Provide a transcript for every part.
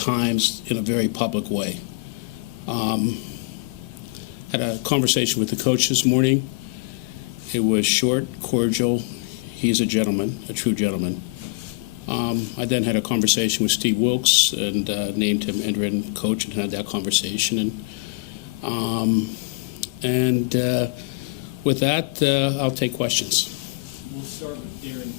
times in a very public way. Had a conversation with the coach this morning. It was short, cordial. He's a gentleman, a true gentleman. I then had a conversation with Steve Wilkes and named him interim coach and had that conversation. And with that, I'll take questions. We'll start with Darren.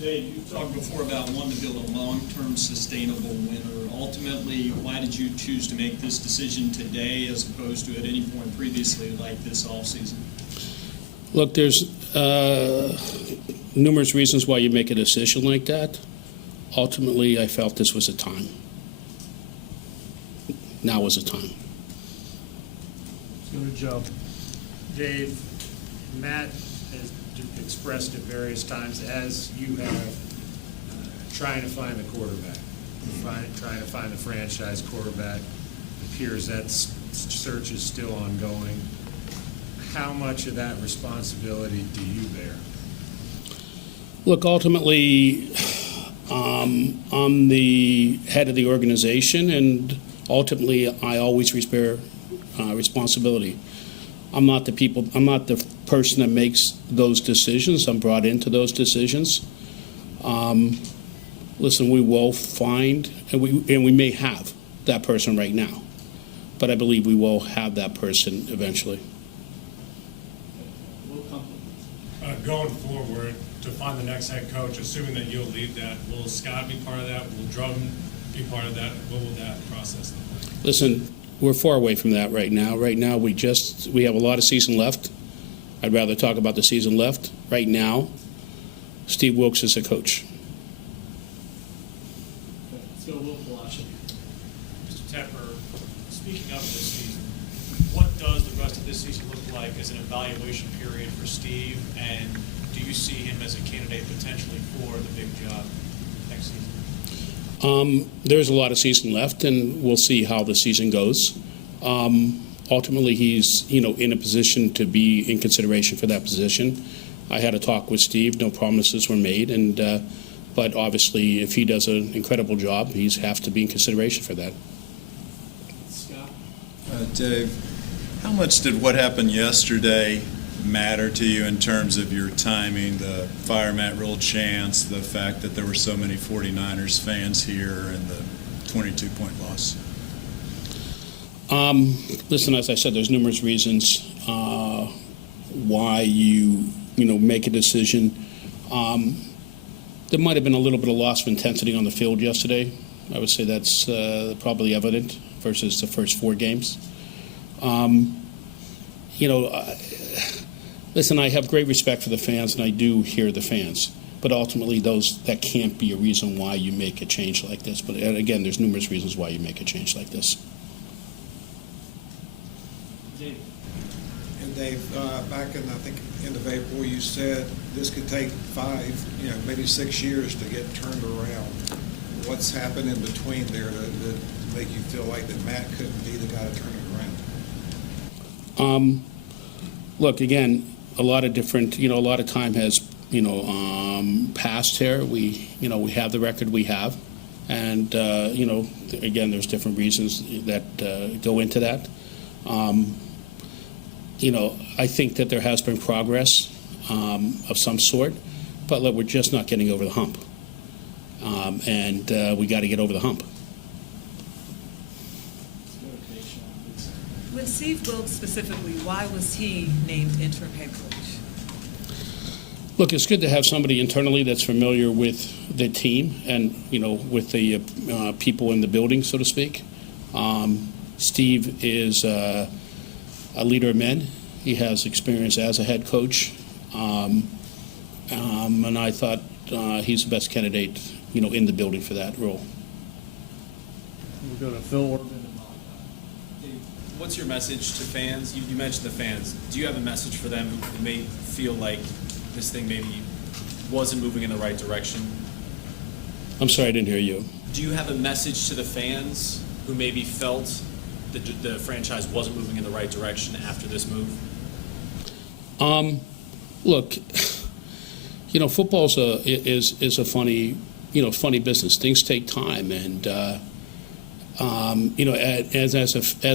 Dave, you talked before about wanting to build a long-term sustainable winner. Ultimately, why did you choose to make this decision today as opposed to at any point previously like this offseason? Look, there's numerous reasons why you make a decision like that. Ultimately, I felt this was a time. Now was a time. Let's go to Joe. Dave, Matt has expressed at various times, as you have, trying to find the quarterback, trying to find the franchise quarterback. It appears that search is still ongoing. How much of that responsibility do you bear? Look, ultimately, I'm the head of the organization, and ultimately, I always bear responsibility. I'm not the person that makes those decisions. I'm brought into those decisions. Listen, we will find, and we may have that person right now, but I believe we will have that person eventually. Going forward, to find the next head coach, assuming that you'll lead that, will Scott be part of that? Will Drummond be part of that? What will that process look like? Listen, we're far away from that right now. Right now, we have a lot of season left. I'd rather talk about the season left. Right now, Steve Wilkes is a coach. Let's go Will Palacios. Mr. Tepper, speaking of this season, what does the rest of this season look like as an evaluation period for Steve, and do you see him as a candidate potentially for the big job next season? There's a lot of season left, and we'll see how the season goes. Ultimately, he's in a position to be in consideration for that position. I had a talk with Steve. No promises were made, but obviously, if he does an incredible job, he's have to be in consideration for that. Scott? Dave, how much did what happened yesterday matter to you in terms of your timing, the fire Matt Rhule chance, the fact that there were so many 49ers fans here, and the 22-point loss? Listen, as I said, there's numerous reasons why you make a decision. There might have been a little bit of loss of intensity on the field yesterday. I would say that's probably evident versus the first 4 games. Listen, I have great respect for the fans, and I do hear the fans. But ultimately, that can't be a reason why you make a change like this. But again, there's numerous reasons why you make a change like this. Dave? And Dave, back in, I think, end of April, you said this could take 5, maybe 6 years to get turned around. What's happened in between there to make you feel like that Matt couldn't be the guy to turn it around? Look, again, a lot of different, a lot of time has, passed here. We have the record we have. And, again, there's different reasons that go into that. I think that there has been progress of some sort, but look, we're just not getting over the hump. And we got to get over the hump. With Steve Wilkes specifically, why was he named interim head coach? Look, it's good to have somebody internally that's familiar with the team and, with the people in the building, so to speak. Steve is a leader of men. He has experience as a head coach. And I thought he's the best candidate, in the building for that role. We'll go to Phil Orban. What's your message to fans? You mentioned the fans. Do you have a message for them who may feel like this thing maybe wasn't moving in the right direction? I'm sorry, I didn't hear you. Do you have a message to the fans who maybe felt that the franchise wasn't moving in the right direction after this move? Look, football is a funny business. Things take time, and As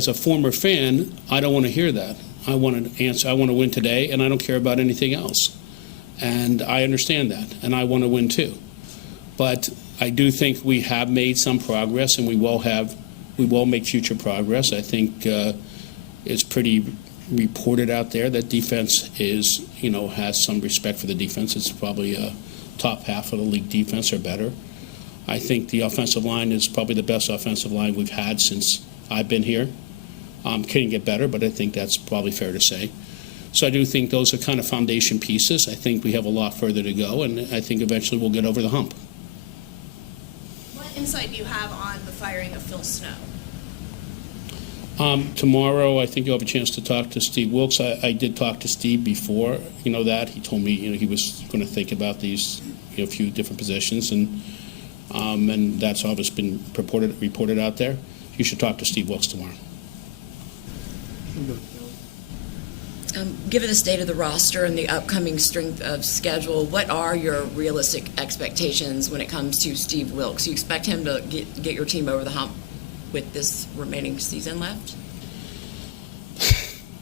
a former fan, I don't want to hear that. I want to answer. I want to win today, and I don't care about anything else. And I understand that, and I want to win too. But I do think we have made some progress, and we will make future progress. I think it's pretty reported out there that defense has some respect for the defense. It's probably a top half of the league defense or better. I think the offensive line is probably the best offensive line we've had since I've been here. Can get better, but I think that's probably fair to say. So I do think those are kind of foundation pieces. I think we have a lot further to go, and I think eventually we'll get over the hump. What insight do you have on the firing of Phil Snow? Tomorrow, I think you'll have a chance to talk to Steve Wilkes. I did talk to Steve before, that. He told me, he was going to think about these, few different positions, and that's all that's been reported out there. You should talk to Steve Wilkes tomorrow. Given the state of the roster and the upcoming strength of schedule, what are your realistic expectations when it comes to Steve Wilkes? You expect him to get your team over the hump with this remaining season left?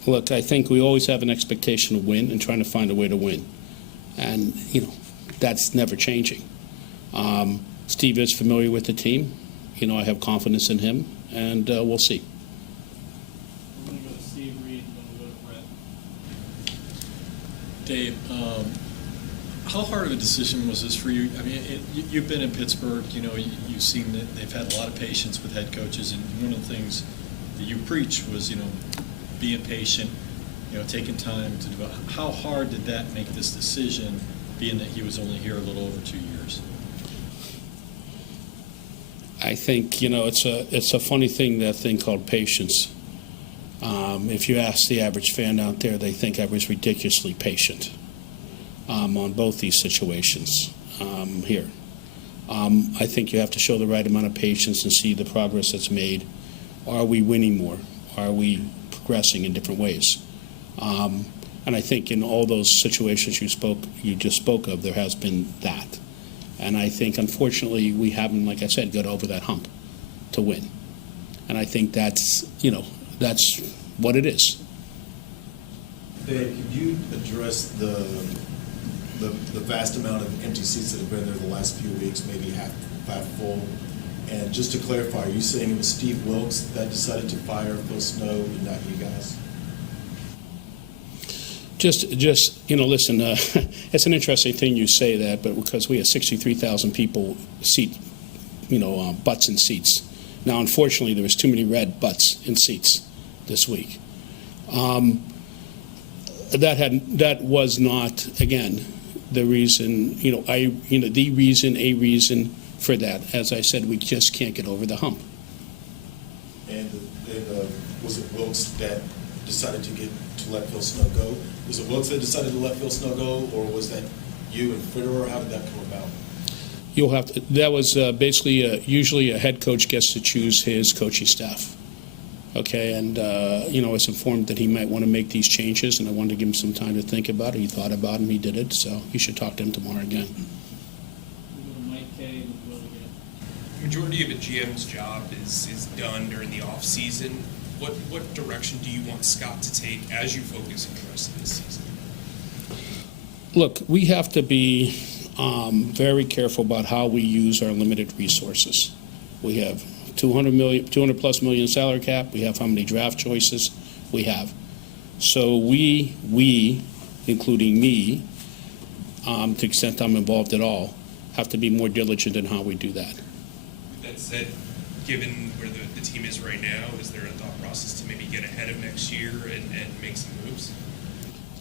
Look, I think we always have an expectation to win and trying to find a way to win. And, that's never changing. Steve is familiar with the team. I have confidence in him, and we'll see. I'm going to go to Steve Reed and then we'll go to Brett. Dave, how hard of a decision was this for you? I mean, you've been in Pittsburgh, you've seen that they've had a lot of patience with head coaches, and one of the things that you preach was, being patient, taking time to develop. How hard did that make this decision, being that he was only here a little over 2 years? I think, it's a funny thing, that thing called patience. If you ask the average fan out there, they think I was ridiculously patient on both these situations here. I think you have to show the right amount of patience and see the progress that's made. Are we winning more? Are we progressing in different ways? And I think in all those situations you just spoke of, there has been that. And I think, unfortunately, we haven't, like I said, got over that hump to win. And I think that's what it is. Dave, could you address the vast amount of empty seats that have been there the last few weeks, maybe half full? And just to clarify, are you saying it was Steve Wilkes that decided to fire Phil Snow and not you guys? Just listen, it's an interesting thing you say that, but because we have 63,000 people butts in seats. Now, unfortunately, there was too many red butts in seats this week. That was not, again, the reason, a reason for that. As I said, we just can't get over the hump. And was it Wilkes that decided to let Phil Snow go? Was it Wilkes that decided to let Phil Snow go, or was that you and Fitterer? How did that come about? That was basically usually a head coach gets to choose his coaching staff. Okay, and I was informed that he might want to make these changes, and I wanted to give him some time to think about it. He thought about it, and he did it, so you should talk to him tomorrow again. We'll go to Mike Kay and Will again. Majority of a GM's job is done during the off season. What direction do you want Scott to take as you focus on the rest of this season? Look, we have to be very careful about how we use our limited resources. We have 200 plus million salary cap. We have how many draft choices we have. So we, including me, to the extent I'm involved at all, have to be more diligent in how we do that. That said, given where the team is right now, is there a thought process to maybe get ahead of next year and make some moves?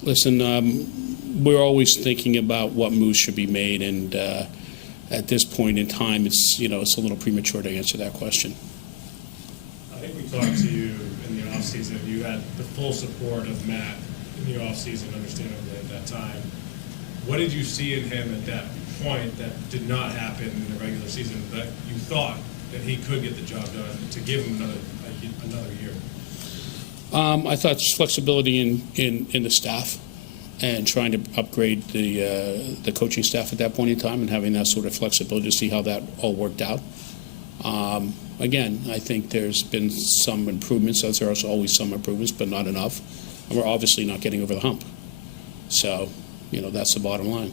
Listen, we're always thinking about what moves should be made, and at this point in time, it's a little premature to answer that question. I think we talked to you in the offseason. You had the full support of Matt in the offseason, understandably, at that time. What did you see in him at that point that did not happen in the regular season that you thought that he could get the job done to give him another year? I thought there's flexibility in the staff and trying to upgrade the coaching staff at that point in time and having that sort of flexibility to see how that all worked out. again, I think there's been some improvements, as there's always some improvements, but not enough. And we're obviously not getting over the hump. So, that's the bottom line.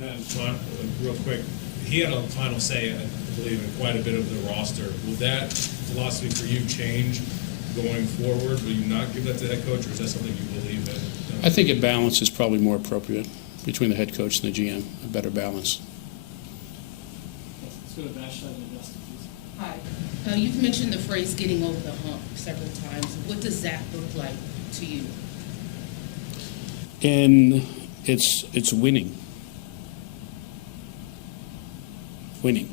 And then, real quick, he had a final say, I believe, in quite a bit of the roster. Will that philosophy for you change going forward? Will you not give that to the head coach, or is that something you believe in? I think a balance is probably more appropriate between the head coach and the GM, a better balance. Let's go to Vash side and Dustin, please. Hi. You've mentioned the phrase getting over the hump several times. What does that look like to you? And it's winning. Winning.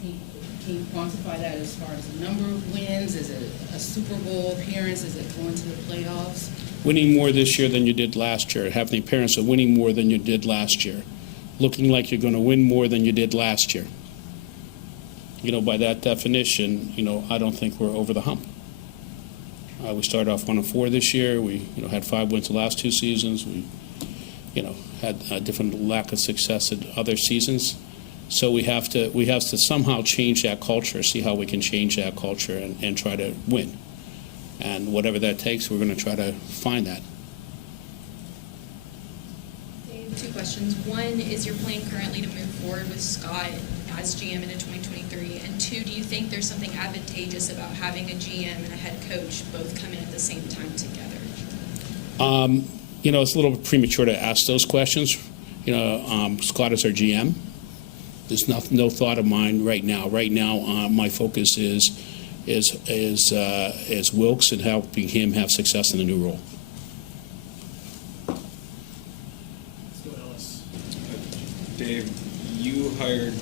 Can you quantify that as far as the number of wins? Is it a Super Bowl appearance? Is it going to the playoffs? Winning more this year than you did last year. Having the appearance of winning more than you did last year. Looking like you're going to win more than you did last year. By that definition, I don't think we're over the hump. We started off 1-4 this year. We, had 5 wins the last 2 seasons. We, had a different lack of success in other seasons. So we have to somehow change that culture, see how we can change that culture and try to win. And whatever that takes, we're going to try to find that. Dave, 2 questions. One, is your plan currently to move forward with Scott as GM into 2023? And 2, do you think there's something advantageous about having a GM and a head coach both come in at the same time together? It's a little premature to ask those questions. Scott is our GM. There's no thought of mine right now. Right now, my focus is Wilks and helping him have success in the new role. Let's go to Ellis. Dave, you hired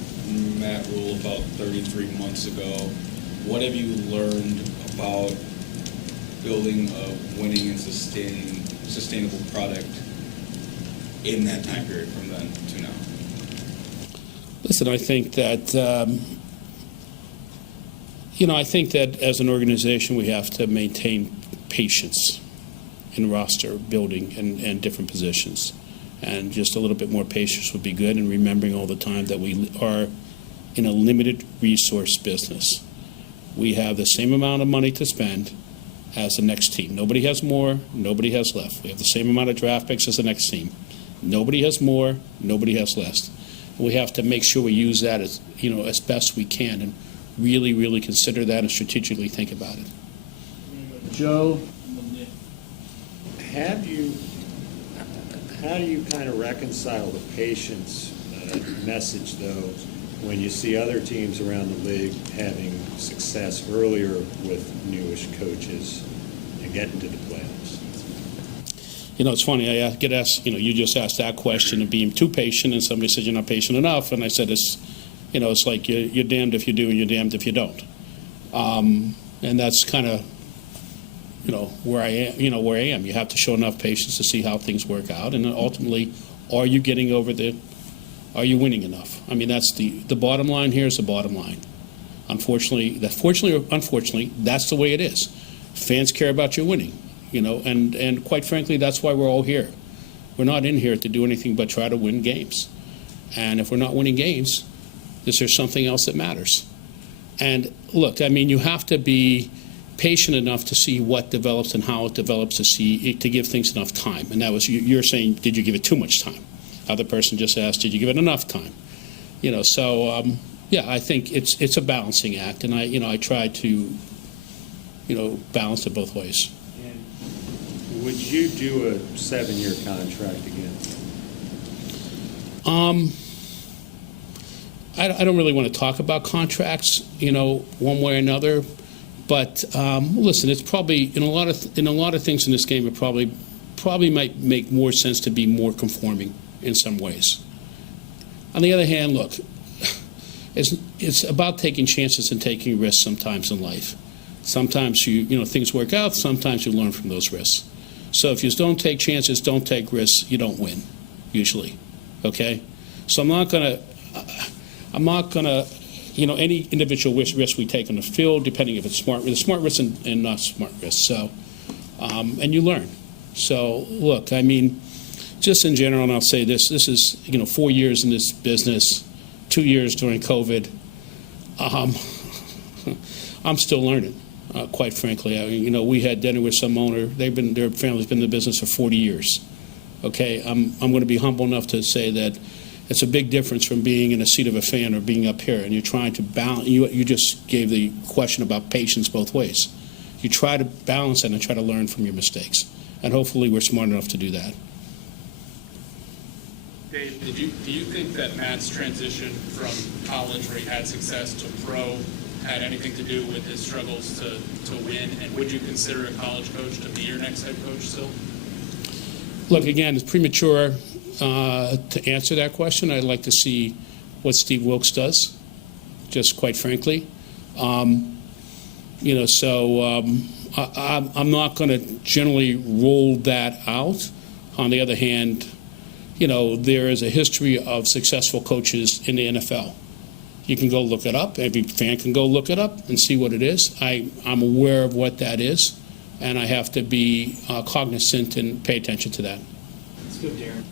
Matt Rhule about 33 months ago. What have you learned about building a winning and sustainable product in that time period from then to now? Listen, I think that I think that as an organization we have to maintain patience in roster building and different positions, and just a little bit more patience would be good. And remembering all the time that we are in a limited resource business. We have the same amount of money to spend as the next team. Nobody has more, nobody has less. We have the same amount of draft picks as the next team. Nobody has more, nobody has less. We have to make sure we use that as best we can, and really, really consider that and strategically think about it. Joe, how do you kind of reconcile the patience message, though, when you see other teams around the league having success earlier with newish coaches and getting to the playoffs? It's funny, I get asked, you just asked that question of being too patient, and somebody said you're not patient enough, and I said it's like you're damned if you do and you're damned if you don't. And that's kind of, where I am. You have to show enough patience to see how things work out, and then ultimately, are you winning enough? I mean, that's the bottom line here is the bottom line. Unfortunately, or unfortunately, that's the way it is. Fans care about you winning, and quite frankly, that's why we're all here. We're not in here to do anything but try to win games. And if we're not winning games, is there something else that matters? And look, I mean, you have to be patient enough to see what develops and how it develops, to give things enough time. And that was, you're saying, did you give it too much time? Other person just asked, did you give it enough time? Yeah, I think it's a balancing act, and I try to, balance it both ways. And would you do a 7-year contract again? I don't really want to talk about contracts, one way or another. But listen, it's probably in a lot of things in this game, it probably might make more sense to be more conforming in some ways. On the other hand, look, it's about taking chances and taking risks sometimes in life. Sometimes things work out. Sometimes you learn from those risks. So if you don't take chances, don't take risks, you don't win, usually. Okay, so I'm not gonna. Any individual risk we take on the field, depending if it's smart risks and not smart risks. So, and you learn. So, look, I mean, just in general, and I'll say this is 4 years in this business, 2 years during COVID. I'm still learning, quite frankly. We had dinner with some owner. Their family's been in the business for 40 years. Okay, I'm going to be humble enough to say that it's a big difference from being in a seat of a fan or being up here, and you're trying to balance. You just gave the question about patience both ways. You try to balance that and try to learn from your mistakes, and hopefully we're smart enough to do that. Dave, do you think that Matt's transition from college, where he had success, to pro had anything to do with his struggles to win? And would you consider a college coach to be your next head coach still? Look, again, it's premature to answer that question. I'd like to see what Steve Wilks does, just quite frankly. I'm not going to generally rule that out. On the other hand, there is a history of successful coaches in the NFL. You can go look it up. Every fan can go look it up and see what it is. I'm aware of what that is, and I have to be cognizant and pay attention to that. Let's go, Darren.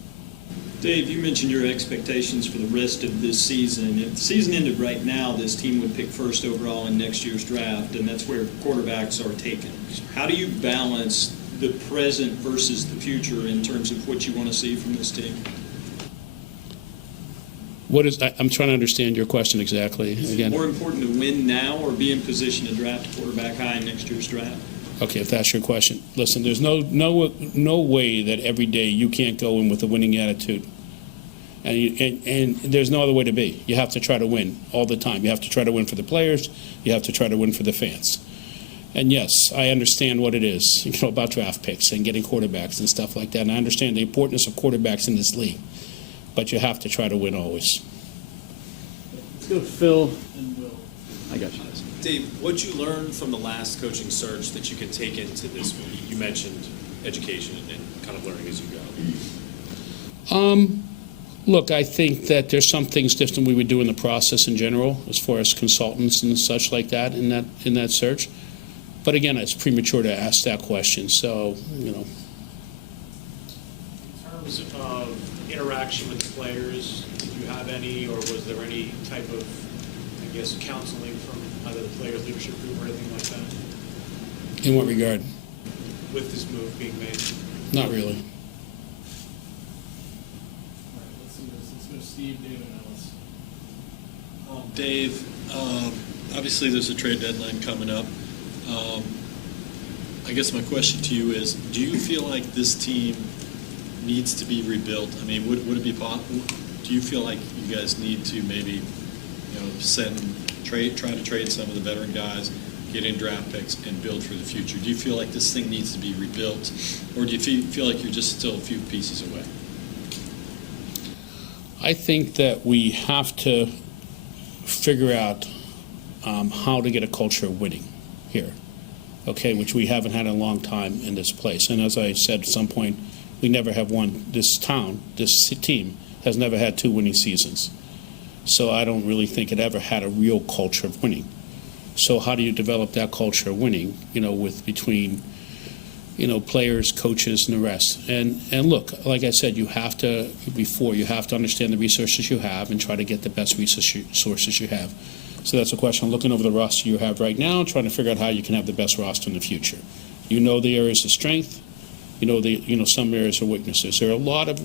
Dave, you mentioned your expectations for the rest of this season. If the season ended right now, this team would pick first overall in next year's draft, and that's where quarterbacks are taken. How do you balance the present versus the future in terms of what you want to see from this team? I'm trying to understand your question exactly. Is it more important to win now or be in position to draft a quarterback high in next year's draft? Okay, if that's your question. Listen, there's no way that every day you can't go in with a winning attitude. And there's no other way to be. You have to try to win all the time. You have to try to win for the players. You have to try to win for the fans. And yes, I understand what it is, about draft picks and getting quarterbacks and stuff like that. And I understand the importance of quarterbacks in this league. But you have to try to win always. Let's go Phil and Will. I got you. Dave, what'd you learn from the last coaching search that you could take into this one? You mentioned education and kind of learning as you go. Look, I think that there's some things different we would do in the process in general, as far as consultants and such like that in that search. But again, it's premature to ask that question. So, In terms of interaction with the players, did you have any, or was there any type of, counseling from either the players' leadership group or anything like that? In what regard? With this move being made? Not really. Let's go Steve, David, and Ellis. Dave, obviously there's a trade deadline coming up. I guess my question to you is, do you feel like this team needs to be rebuilt? I mean, would it be possible? Do you feel like you guys need to maybe, try to trade some of the veteran guys, get in draft picks, and build for the future? Do you feel like this thing needs to be rebuilt, or do you feel like you're just still a few pieces away? I think that we have to figure out how to get a culture of winning here, okay, which we haven't had in a long time in this place. And as I said at some point, we never have won. This team has never had 2 winning seasons. So I don't really think it ever had a real culture of winning. So how do you develop that culture of winning, between players, coaches, and the rest? And look, like I said, you have to understand the resources you have and try to get the best resources you have. So that's a question. I'm looking over the roster you have right now, trying to figure out how you can have the best roster in the future. You know the areas of strength. Some areas of weaknesses. There are a lot of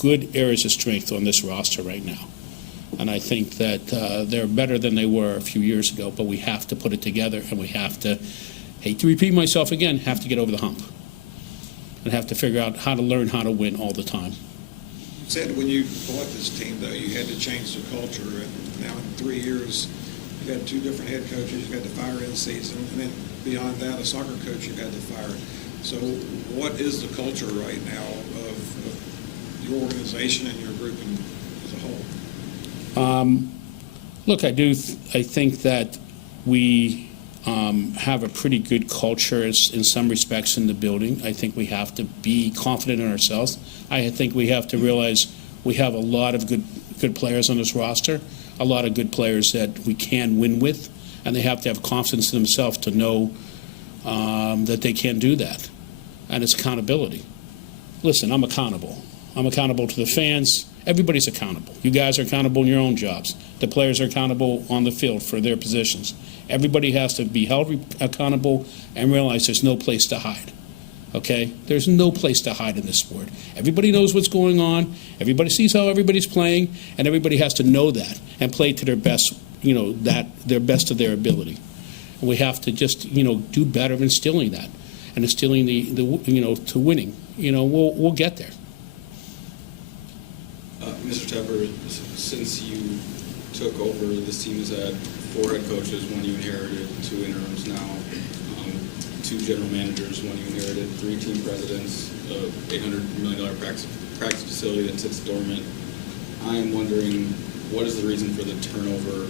good areas of strength on this roster right now. And I think that they're better than they were a few years ago, but we have to put it together, and we have to, hate to repeat myself again, have to get over the hump and have to figure out how to learn how to win all the time. You said when you bought this team, though, you had to change the culture, and now in 3 years, you've had 2 different head coaches you've had to fire in season, and then beyond that, a soccer coach you've had to fire. So what is the culture right now of your organization and your group as a whole? Look, I think that we have a pretty good culture in some respects in the building. I think we have to be confident in ourselves. I think we have to realize we have a lot of good players on this roster, a lot of good players that we can win with, and they have to have confidence in themselves to know that they can do that. And it's accountability. Listen, I'm accountable. I'm accountable to the fans, Everybody's accountable. You guys are accountable in your own jobs. The players are accountable on the field for their positions. Everybody has to be held accountable and realize there's no place to hide. Okay? There's no place to hide in this sport. Everybody knows what's going on. Everybody sees how everybody's playing, and everybody has to know that and play to their best, their best of their ability. And we have to just, do better instilling that and instilling to winning. We'll get there. Mr. Tepper, since you took over, this team has had 4 head coaches, one you inherited, 2 interims now, 2 general managers, one you inherited, 3 team presidents, $800 million practice facility that sits dormant. I am wondering, what is the reason for the turnover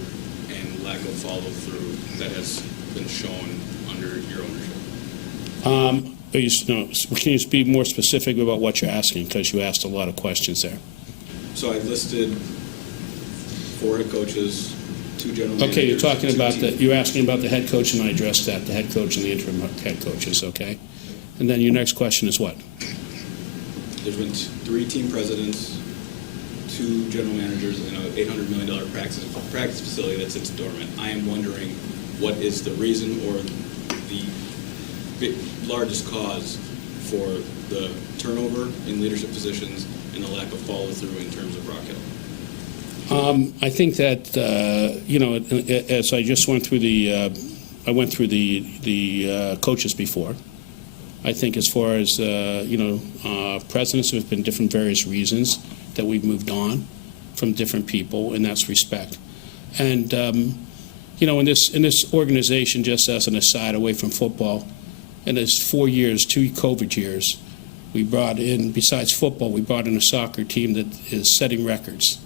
and lack of follow-through that has been shown under your ownership? Can you be more specific about what you're asking? Because you asked a lot of questions there. So I listed 4 head coaches, 2 general managers. Okay, you're talking 2 about team- you're asking about the head coach, and I addressed that, the head coach and the interim head coaches, okay? And then your next question is what? There's been 3 team presidents, 2 general managers, and an $800 million practice facility that sits dormant. I am wondering what is the reason or the largest cause for the turnover in leadership positions and the lack of follow-through in terms of Rock Hill? I think that as I just went through the coaches before. I think as far as presidents, there's been different various reasons that we've moved on from different people, and that's respect. And in this organization, just as an aside, away from football, in this 4 years, 2 COVID years, we brought in, besides football, we brought in a soccer team that is setting records,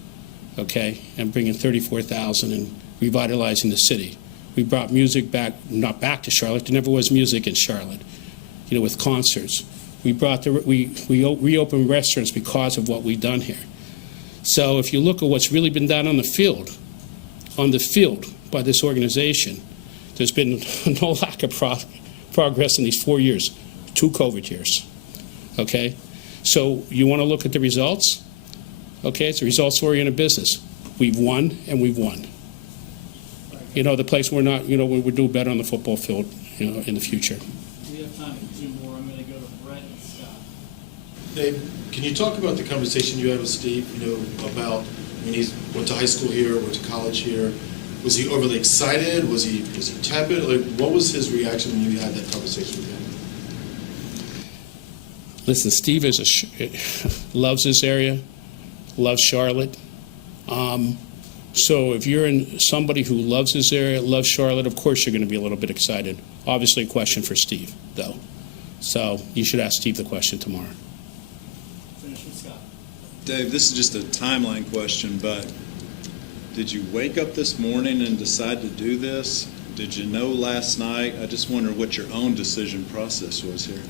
okay, and bringing 34,000 and revitalizing the city. We brought music back, not back to Charlotte. There never was music in Charlotte, with concerts. We reopened restaurants because of what we've done here. So if you look at what's really been done on the field by this organization, there's been no lack of progress in these 4 years, 2 COVID years. Okay, so you want to look at the results? Okay, it's a results-oriented business. We've won, and we've won. The place we're not, we'll do better on the football field, in the future. We have time for 2 more. I'm going to go to Brett and Scott. Dave, can you talk about the conversation you had with Steve, about when he went to high school here, went to college here? Was he overly excited? Was he tepid? What was his reaction when you had that conversation with him? Listen, Steve loves this area, loves Charlotte. So if you're somebody who loves this area, loves Charlotte, of course you're going to be a little bit excited. Obviously a question for Steve, though. So you should ask Steve the question tomorrow. Finish with Scott. Dave, this is just a timeline question, but did you wake up this morning and decide to do this? Did you know last night? I just wonder what your own decision process was here.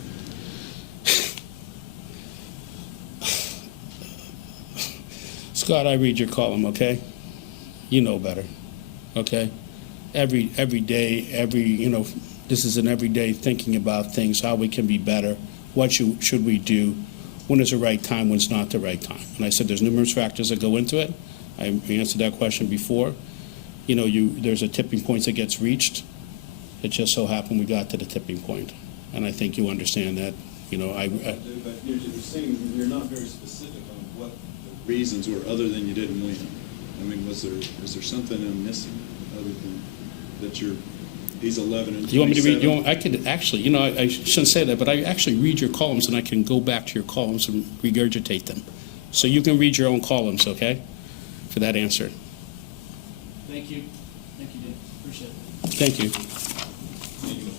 Scott, I read your column, okay? You know better, okay? Every day, this is an everyday thinking about things, how we can be better, what should we do, when is the right time, when's not the right time. And I said there's numerous factors that go into it. I answered that question before. There's a tipping point that gets reached. It just so happened we got to the tipping point. And I think you understand that. But you're saying you're not very specific on what the reasons were other than you didn't win. I mean, was there something I'm missing other than that he's 11 and 27? Do you want me to read? I could actually, I shouldn't say that, but I actually read your columns and I can go back to your columns and regurgitate them. So you can read your own columns, okay, for that answer. Thank you. Thank you, Dave. Appreciate it. Thank you. Thank you.